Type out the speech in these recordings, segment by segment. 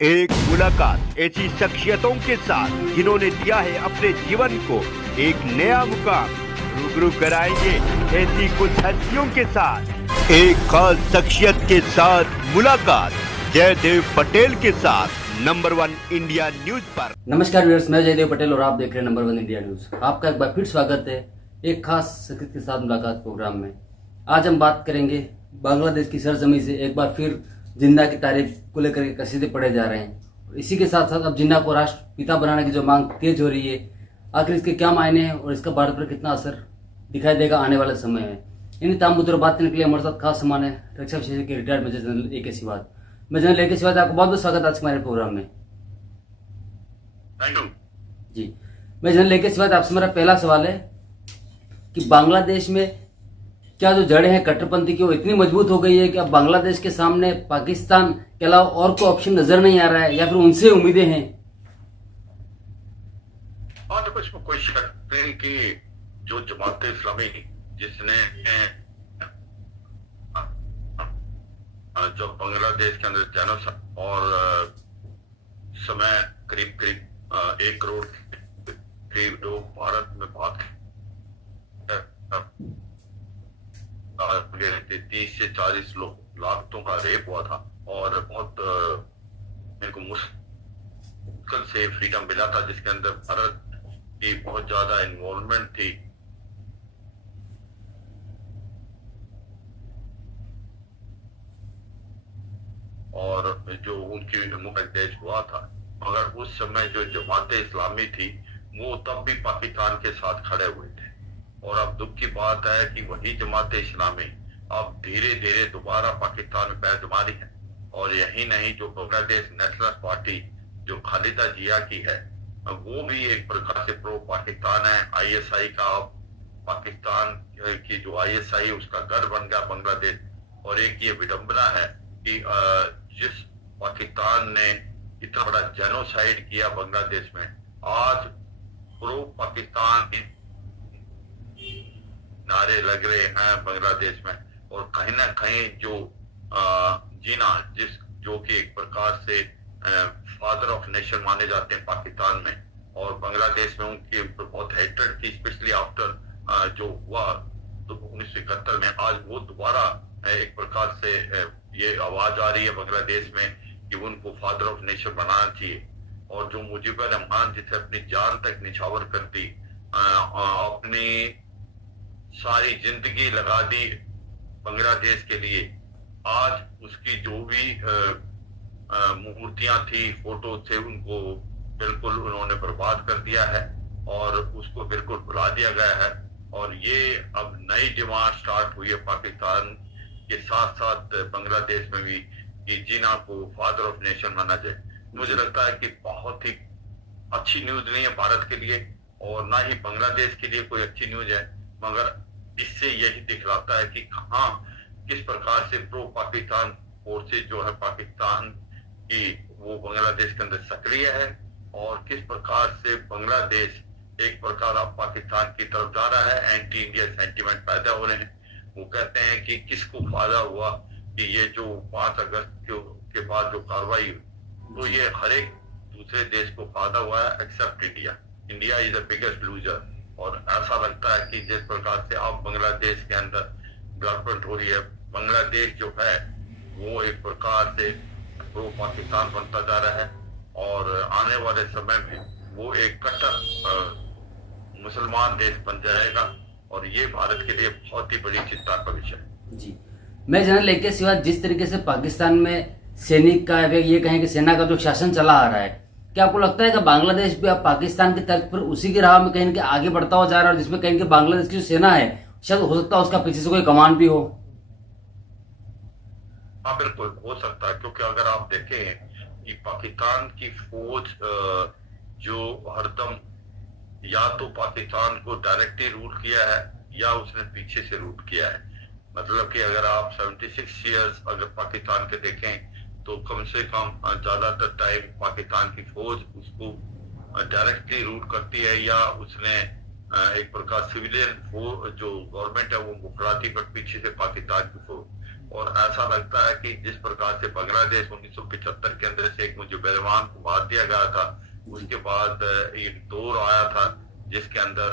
एक मुलाकात ऐसी शख्सियतों के साथ जिन्होंने दिया है अपने जीवन को एक नया मुकाम। रूबरू कराएंगे ऐसी कुछ हस्तियों के साथ एक खास शख्सियत के साथ मुलाकात जयदेव पटेल के साथ नंबर 1 इंडिया न्यूज पर। नमस्कार व्यूअर्स, मैं जयदेव पटेल और आप देख रहे हैं नंबर 1 इंडिया न्यूज। आपका एक बार फिर स्वागत है एक खास शख्सियत के साथ मुलाकात प्रोग्राम में। आज हम बात करेंगे बांग्लादेश की सरजमी से एक बार फिर जिन्ना की तारीफ को लेकर के कसीदे पढ़े जा रहे हैं और इसी के साथ साथ अब जिन्ना को राष्ट्रपिता बनाने की जो मांग तेज हो रही है, आखिर इसके क्या मायने हैं और इसका भारत पर कितना असर दिखाई देगा आने वाले समय में। इन तमाम मुद्दों पर बात करने के लिए हमारे साथ खास समान है रक्षा विशेषज्ञ के रिटायर्ड मेजर जनरल ए के सिवात। मैं जनरल ए के सिवात, आपका बहुत बहुत स्वागत आज हमारे प्रोग्राम में। थैंक यू जी, मैं जनरल ए के सिवात, आपसे मेरा पहला सवाल है कि बांग्लादेश में क्या जो जड़ें हैं कट्टरपंथी की वो इतनी मजबूत हो गई है कि अब बांग्लादेश के सामने पाकिस्तान के अलावा और कोई ऑप्शन नजर नहीं आ रहा है या फिर उनसे उम्मीदें हैं? हाँ, देखो इसमें कोई शक नहीं कि जो जमात इस्लामी जिसने जो बांग्लादेश के अंदर जेनोसाइड और समय करीब करीब 1 करोड़ करीब लोग भारत में बात 30 से 40 लाखों का रेप हुआ था और बहुत मेरे को मुश्किल से फ्रीडम मिला था, जिसके अंदर भारत की बहुत ज्यादा इन्वॉल्वमेंट थी। और जो उनकी मुख्य देश हुआ था, मगर उस समय जो जमात इस्लामी थी वो तब भी पाकिस्तान के साथ खड़े हुए थे। और अब दुख की बात है कि वही जमात इस्लामी अब धीरे धीरे दोबारा पाकिस्तान में पैर जमा रही है। और यही नहीं, जो बांग्लादेश नेशनल पार्टी जो खालिदा जिया की है वो भी एक प्रकार से प्रो पाकिस्तान है। आईएसआई का अब पाकिस्तान की जो आईएसआई उसका गढ़ बन गया बांग्लादेश। और एक ये विडंबना है कि जिस पाकिस्तान ने इतना बड़ा जेनोसाइड किया बांग्लादेश में, आज प्रो पाकिस्तान नारे लग रहे हैं बांग्लादेश में। और कहीं ना कहीं जो जिना जो कि एक प्रकार से फादर ऑफ नेशन माने जाते हैं पाकिस्तान में, और बांग्लादेश में उनके ऊपर बहुत हेट्रेड थी, स्पेशली आफ्टर जो हुआ तो 1971 में। आज वो दोबारा एक प्रकार से ये आवाज आ रही है बांग्लादेश में कि उनको फादर ऑफ नेशन बनाना चाहिए। और जो मुजीबुर रहमान जिसे अपनी जान तक निछावर कर दी, अपनी सारी जिंदगी लगा दी बांग्लादेश के लिए, आज उसकी जो भी मूर्तियां थी, फोटो थे, उनको बिल्कुल उन्होंने बर्बाद कर दिया है और उसको बिल्कुल भुला दिया गया है। और ये अब नई डिमांड स्टार्ट हुई है पाकिस्तान के साथ साथ बांग्लादेश में भी कि जिना को फादर ऑफ नेशन माना जाए। मुझे लगता है कि बहुत ही अच्छी न्यूज नहीं है भारत के लिए और ना ही बांग्लादेश के लिए कोई अच्छी न्यूज है, मगर इससे यही दिखलाता है कि कहाँ किस प्रकार से प्रो पाकिस्तान फोर्सेज जो है पाकिस्तान की वो बांग्लादेश के अंदर सक्रिय है और किस प्रकार से बांग्लादेश एक प्रकार अब पाकिस्तान की तरफ जा रहा है। एंटी इंडिया सेंटीमेंट पैदा हो रहे हैं। वो कहते हैं कि किसको फायदा हुआ कि ये जो 5 अगस्त के बाद जो कार्रवाई हुई, तो ये हर एक दूसरे देश को फायदा हुआ है except India. India is the biggest loser. और ऐसा लगता है कि जिस प्रकार से अब बांग्लादेश के अंदर डेवलपमेंट हो रही है, बांग्लादेश जो है वो एक प्रकार से प्रो पाकिस्तान बनता जा रहा है और आने वाले समय में वो एक कट्टर मुसलमान देश बन जाएगा। और ये भारत के लिए बहुत ही बड़ी चिंता का विषय है। जी, मैं जनरल ए के सिवा, जिस तरीके से पाकिस्तान में सैनिक का ये कहें कि सेना का जो शासन चला आ रहा है, क्या आपको लगता है कि बांग्लादेश भी अब पाकिस्तान की तर्ज पर उसी की राह में कहीं के आगे बढ़ता हुआ जा रहा है, जिसमें कहीं के बांग्लादेश की जो सेना है शायद हो सकता है उसका पीछे से कोई कमान भी हो? हाँ, बिल्कुल हो सकता है, क्योंकि अगर आप देखें कि पाकिस्तान की फौज जो हरदम या तो पाकिस्तान को डायरेक्टली रूल किया है या उसने पीछे से रूल किया है। मतलब कि अगर आप 76 ईयर्स अगर पाकिस्तान के देखें तो कम से कम ज्यादातर टाइम पाकिस्तान की फौज उसको डायरेक्टली रूल करती है या उसने एक प्रकार सिविलियन जो गवर्नमेंट है वो मुकराती पर पीछे से पाकिस्तान की फौज और ऐसा लगता है कि जिस प्रकार से बांग्लादेश 1975 के अंदर शेख मुजीबुर रहमान को मार दिया गया था, उसके बाद एक दौर आया था जिसके अंदर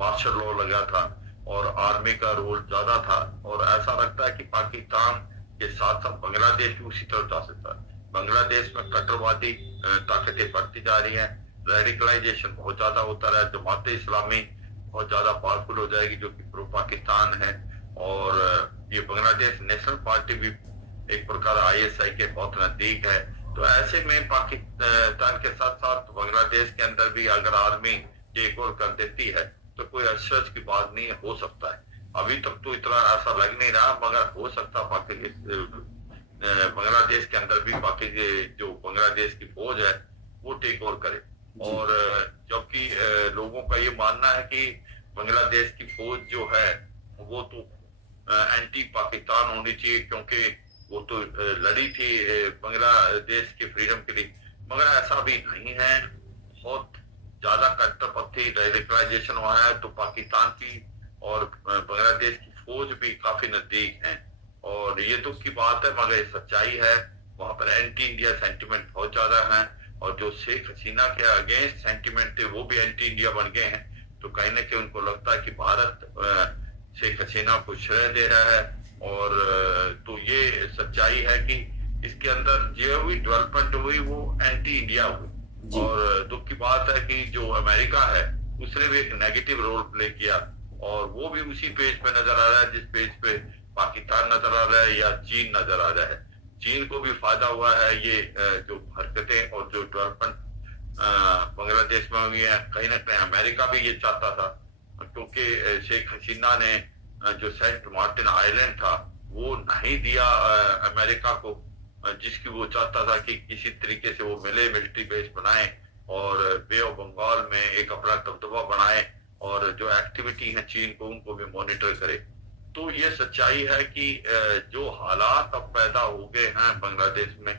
मार्शल लॉ लगा था और आर्मी का रोल ज्यादा था, और ऐसा लगता है कि पाकिस्तान के साथ साथ बांग्लादेश भी उसी तरफ जा सकता है। बांग्लादेश में कट्टरवादी ताकतें बढ़ती जा रही हैं, रेडिकलाइजेशन बहुत ज्यादा होता रहा है, जमात इस्लामी बहुत ज्यादा पावरफुल हो जाएगी जो कि प्रो पाकिस्तान है, और ये बांग्लादेश नेशनल पार्टी भी एक प्रकार ISI के बहुत नजदीक है। तो ऐसे में पाकिस्तान के साथ साथ बांग्लादेश के अंदर भी अगर आर्मी टेक ओवर कर देती है तो कोई अचरज की बात नहीं है, हो सकता है। अभी तक तो इतना ऐसा लग नहीं रहा, मगर हो सकता बांग्लादेश के अंदर भी जो बांग्लादेश की फौज है वो टेक ओवर करे। और जबकि लोगों का ये मानना है कि बांग्लादेश की फौज जो है वो तो एंटी पाकिस्तान होनी चाहिए, क्योंकि वो तो लड़ी थी बांग्लादेश के फ्रीडम के लिए, मगर ऐसा भी नहीं है। बहुत ज्यादा कट्टरपंथी रेडिकलाइजेशन हुआ है, तो पाकिस्तान की और बांग्लादेश की फौज भी काफी नजदीक है, और ये दुख की बात है मगर ये सच्चाई है। वहां पर एंटी इंडिया सेंटिमेंट बहुत ज्यादा है, और जो शेख हसीना के अगेंस्ट सेंटिमेंट थे वो भी एंटी इंडिया बन गए हैं। तो कहीं ना कहीं उनको लगता है कि भारत शेख हसीना को श्रेय दे रहा है, और तो ये सच्चाई है कि इसके अंदर जो भी डेवलपमेंट हुई वो एंटी इंडिया हुई। और दुख की बात है कि जो अमेरिका है उसने भी एक नेगेटिव रोल प्ले किया, और वो भी उसी पेज पे नजर आ रहा है जिस पेज पे पाकिस्तान नजर आ रहा है या चीन नजर आ रहा है। चीन को भी फायदा हुआ है ये जो हरकतें और जो डेवलपमेंट बांग्लादेश में हुई है। कहीं ना कहीं अमेरिका भी ये चाहता था, क्योंकि शेख हसीना ने जो सेंट मार्टिन आइलैंड था वो नहीं दिया अमेरिका को, जिसकी वो चाहता था कि किसी तरीके से वो मिलिट्री बेस बनाए और बे ऑफ बंगाल में एक अपना दबदबा बनाए, और जो एक्टिविटी है चीन को उनको भी मॉनिटर करे। तो ये सच्चाई है कि जो हालात अब पैदा हो गए हैं बांग्लादेश में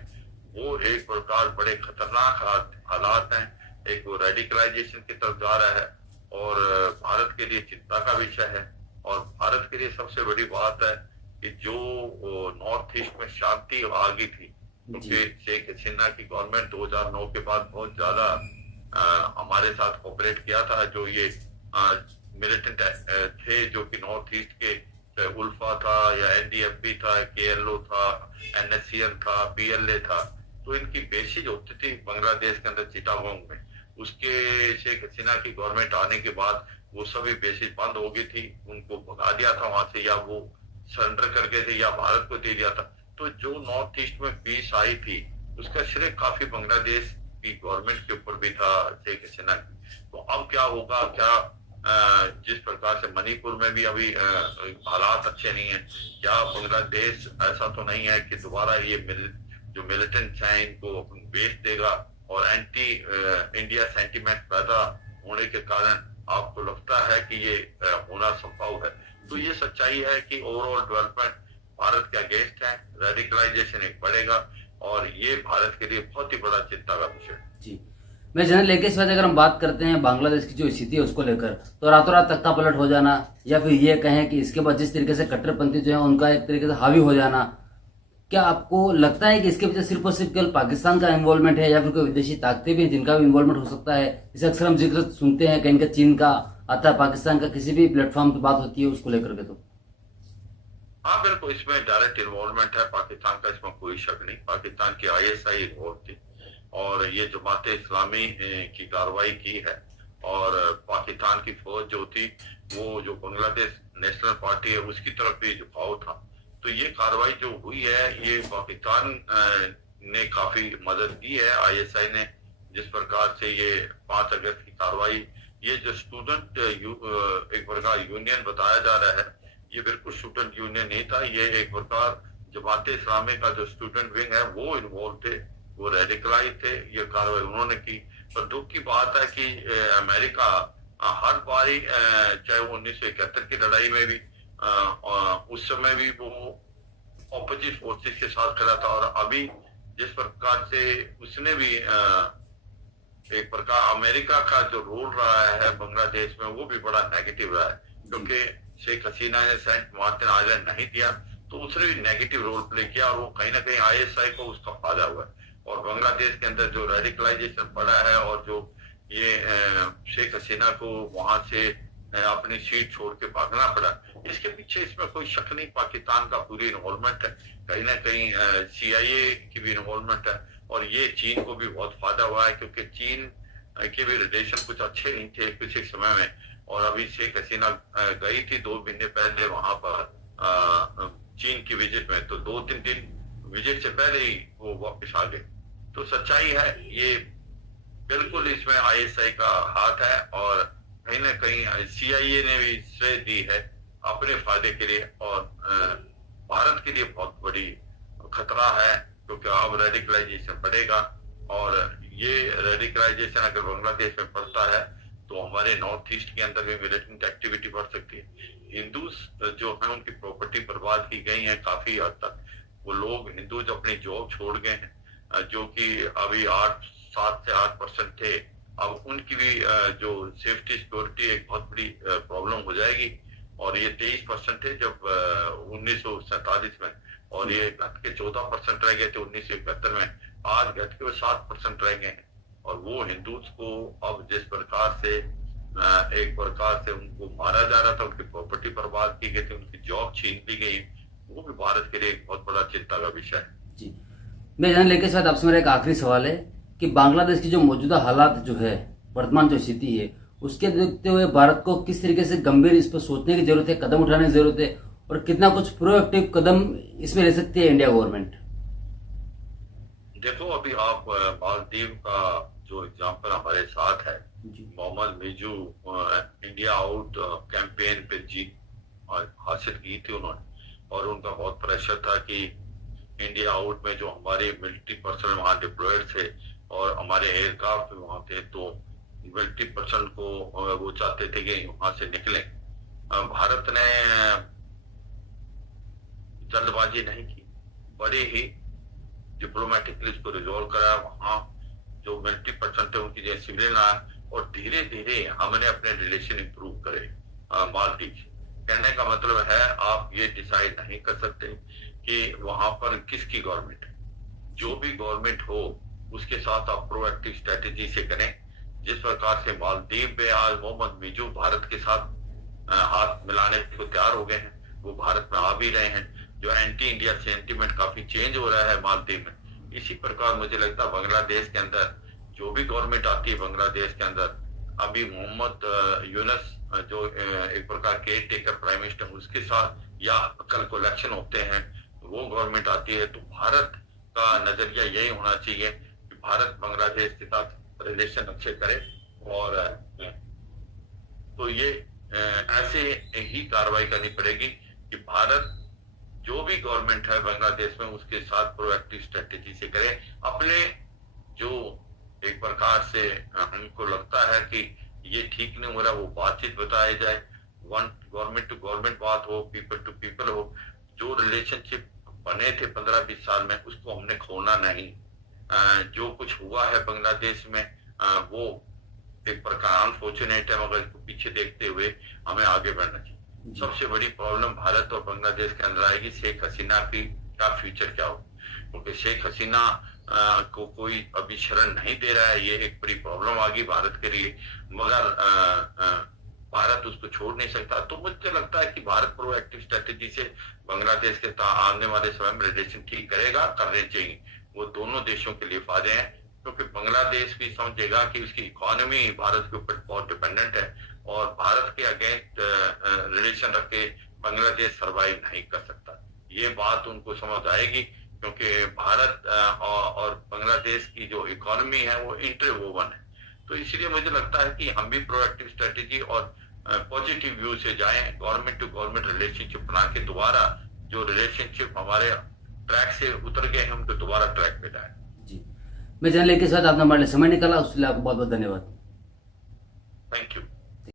वो एक प्रकार बड़े खतरनाक हालात हैं। एक वो रेडिकलाइजेशन की तरफ जा रहा है, और भारत के लिए चिंता का विषय है। और भारत के लिए सबसे बड़ी बात है कि जो नॉर्थ ईस्ट में शांति आ गई थी, क्योंकि शेख हसीना की गवर्नमेंट 2009 के बाद बहुत ज्यादा हमारे साथ कोऑपरेट किया था। जो ये मिलिटेंट थे जो कि नॉर्थ ईस्ट के, उल्फा था या NDFB था, KLO था, NSCN था, PLA था, तो इनकी बेसिस होती थी बांग्लादेश के अंदर चिटागोंग में। उसके शेख हसीना की गवर्नमेंट आने के बाद वो सभी बेसिस बंद हो गई थी, उनको भगा दिया था वहां से, या वो सरेंडर कर गए थे या भारत को दे दिया था। तो जो नॉर्थ ईस्ट में पीस आई थी उसका श्रेय काफी बांग्लादेश की गवर्नमेंट के ऊपर भी था, शेख हसीना की। तो अब क्या होगा, क्या जिस प्रकार से मणिपुर में भी अभी हालात अच्छे नहीं है, क्या बांग्लादेश ऐसा तो नहीं है कि दोबारा ये जो मिलिटेंट्स हैं इनको बेच देगा, और एंटी इंडिया सेंटिमेंट पैदा होने के कारण आपको लगता है कि ये होना संभव है। तो ये सच्चाई है कि ओवरऑल डेवलपमेंट भारत के अगेंस्ट है, रेडिकलाइजेशन एक बढ़ेगा, और ये भारत के लिए बहुत ही बड़ा चिंता का विषय जी। मैं जनरल लेके इस वजह अगर हम बात करते हैं बांग्लादेश की जो स्थिति है उसको लेकर, तो रातों रात तख्ता पलट हो जाना, या फिर ये कहें कि इसके बाद जिस तरीके से कट्टरपंथी जो है उनका एक तरीके से हावी हो जाना, क्या आपको लगता है कि इसके पीछे सिर्फ और सिर्फ केवल पाकिस्तान का इन्वॉल्वमेंट है, या फिर कोई विदेशी ताकतें भी हैं जिनका भी इन्वॉल्वमेंट हो सकता है? इसे अक्सर हम जिक्र सुनते हैं, कहीं का चीन का आता है, पाकिस्तान का किसी भी प्लेटफॉर्म की बात होती है उसको लेकर के। तो हाँ बिल्कुल, इसमें डायरेक्ट इन्वॉल्वमेंट है पाकिस्तान का, इसमें कोई शक नहीं। पाकिस्तान की ISI इन्वॉल्व थी, और ये जमात इस्लामी की कार्रवाई की है, और पाकिस्तान की फौज जो थी वो जो बांग्लादेश नेशनल पार्टी है उसकी तरफ भी झुकाव था। तो ये कार्रवाई जो हुई है ये पाकिस्तान ने काफी मदद की है ISI ने, जिस प्रकार से ये 5 अगस्त की कार्रवाई, ये जो स्टूडेंट एक प्रकार यूनियन बताया जा रहा है, ये बिल्कुल स्टूडेंट यूनियन नहीं था, ये एक प्रकार जमात इस्लामी का जो स्टूडेंट विंग है वो इन्वॉल्व थे, वो रेडिकलाइज थे, ये कार्रवाई उन्होंने की। पर दुख की बात है कि अमेरिका हर बारी, चाहे वो 1971 की लड़ाई में भी उस समय भी वो ऑपोजिट फोर्सेस के साथ खड़ा था, और अभी जिस प्रकार से उसने भी एक प्रकार अमेरिका का जो रोल रहा है बांग्लादेश में वो भी बड़ा नेगेटिव रहा है, क्योंकि शेख हसीना ने सेंट मार्टिन आइलैंड नहीं दिया, तो उसने भी नेगेटिव रोल प्ले किया और वो कहीं ना कहीं आईएसआई को उसका फायदा हुआ है। और बांग्लादेश के अंदर जो रेडिकलाइजेशन बढ़ा है और जो ये शेख हसीना को वहां से अपनी सीट छोड़ के भागना पड़ा, इसके पीछे इसमें कोई शक नहीं पाकिस्तान का पूरी इन्वॉल्वमेंट है, कहीं ना कहीं CIA की भी इन्वॉल्वमेंट है। और ये चीन को भी बहुत फायदा हुआ है क्योंकि चीन के भी रिलेशन कुछ अच्छे नहीं थे कुछ एक समय में। और अभी शेख हसीना गई थी 2 महीने पहले वहां पर चीन की विजिट में, तो 2-3 दिन विजिट से पहले ही वो वापस आ गए। तो सच्चाई है ये, बिल्कुल इसमें ISI का हाथ है और कहीं ना कहीं CIA ने भी श्रेय दी है अपने फायदे के लिए। और भारत के लिए बहुत बड़ी खतरा है क्योंकि अब रेडिकलाइजेशन बढ़ेगा और ये रेडिकलाइजेशन अगर बांग्लादेश में बढ़ता है तो हमारे नॉर्थ ईस्ट के अंदर भी मिलिटेंट एक्टिविटी बढ़ सकती है। हिंदूज जो है उनकी प्रॉपर्टी बर्बाद की गई है काफी हद तक। वो लोग हिंदूज अपनी जॉब छोड़ गए हैं जो कि अभी 7 से 8% थे, अब उनकी भी जो सेफ्टी सिक्योरिटी एक बहुत बड़ी प्रॉब्लम हो जाएगी। और ये 23% थे जब 1947 में, और ये घट के 14% रह गए थे 1971 में, आज घट के 7% रह गए हैं। और वो हिंदूज को अब जिस प्रकार से एक प्रकार से उनको मारा जा रहा था, उनकी प्रॉपर्टी बर्बाद की गई थी, उनकी जॉब छीन ली गई, वो भी भारत के लिए एक बहुत बड़ा चिंता का विषय है। जी, मैं जान लेके साथ आपसे मेरा एक आखिरी सवाल है कि बांग्लादेश की जो मौजूदा हालात जो है, वर्तमान जो स्थिति है, उसके देखते हुए भारत को किस तरीके से गंभीर इस पर सोचने की जरूरत है, कदम उठाने की जरूरत है, और कितना कुछ प्रोएक्टिव कदम इसमें ले सकती है इंडिया गवर्नमेंट? देखो, अभी आप मालदीव का जो एग्जाम्पल हमारे साथ है, Mohamed Muizzu India out campaign पे जीत हासिल की थी उन्होंने, और उनका बहुत प्रेशर था कि इंडिया आउट में जो हमारे मिलिट्री पर्सन वहां डिप्लॉयड थे और हमारे एयरक्राफ्ट भी वहां थे, तो मिलिट्री पर्सन को वो चाहते थे कि वहां से निकले। भारत ने जल्दबाजी नहीं की, बड़े ही डिप्लोमेटिकली इसको रिजोल्व करा। वहां जो मिलिट्री पर्सन थे उनकी जैसे सिविलियन आया और धीरे धीरे हमने अपने रिलेशन इंप्रूव करे मालदीव। कहने का मतलब है आप ये डिसाइड नहीं कर सकते कि वहां पर किसकी गवर्नमेंट है, जो भी गवर्नमेंट हो उसके साथ आप प्रोएक्टिव स्ट्रेटेजी से करें। जिस प्रकार से मालदीव में आज मोहम्मद मिजू भारत के साथ हाथ मिलाने को तैयार हो गए हैं, वो भारत में आ भी रहे हैं, जो एंटी इंडिया सेंटीमेंट काफी चेंज हो रहा है मालदीव में। इसी प्रकार मुझे लगता है बांग्लादेश के अंदर जो भी गवर्नमेंट आती है बांग्लादेश के अंदर, अभी मोहम्मद यूनुस जो एक प्रकार के टेकर प्राइम मिनिस्टर, उसके साथ या कल को इलेक्शन होते हैं वो गवर्नमेंट आती है, तो भारत का नजरिया यही होना चाहिए कि भारत बांग्लादेश के साथ रिलेशन अच्छे करे। और तो ये ऐसे ही कार्रवाई करनी पड़ेगी कि भारत जो भी गवर्नमेंट है बांग्लादेश में उसके साथ प्रोएक्टिव स्ट्रेटेजी से करे। अपने जो एक प्रकार से हमको लगता है कि ये ठीक नहीं हो रहा, वो बातचीत बताया जाए, गवर्नमेंट टू गवर्नमेंट बात हो, पीपल टू पीपल हो। जो रिलेशनशिप बने थे 15-20 साल में उसको हमने खोना नहीं। जो कुछ हुआ है बांग्लादेश में वो एक प्रकार अनफॉर्चुनेट है, मगर इसको पीछे देखते हुए हमें आगे बढ़ना चाहिए। सबसे बड़ी प्रॉब्लम भारत और बांग्लादेश के अंदर आएगी शेख हसीना की क्या फ्यूचर क्या हो, क्योंकि शेख हसीना को कोई अभी शरण नहीं दे रहा है, ये एक बड़ी प्रॉब्लम आ गई भारत के लिए, मगर भारत उसको छोड़ नहीं सकता। तो मुझे लगता है कि भारत प्रोएक्टिव स्ट्रेटेजी से बांग्लादेश के आने वाले समय में रिलेशन ठीक करेगा, करने चाहिए। वो दोनों देशों के लिए फायदे हैं, क्योंकि बांग्लादेश भी समझेगा कि उसकी इकोनॉमी भारत के ऊपर बहुत डिपेंडेंट है और भारत के अगेंस्ट रिलेशन रख के बांग्लादेश सर्वाइव नहीं कर सकता। ये बात उनको समझ आएगी, क्योंकि भारत और बांग्लादेश की जो इकोनॉमी है वो इंटरवोवन है। तो इसलिए मुझे लगता है कि हम भी प्रोएक्टिव स्ट्रेटेजी और पॉजिटिव व्यू से जाएं, गवर्नमेंट टू गवर्नमेंट रिलेशनशिप बना के दोबारा जो रिलेशनशिप हमारे ट्रैक से उतर गए हैं उनको दोबारा ट्रैक पे लाएं। जी, मैं जानने के साथ आपने हमारे लिए समय निकाला, उसके लिए आपको बहुत बहुत धन्यवाद। Thank you.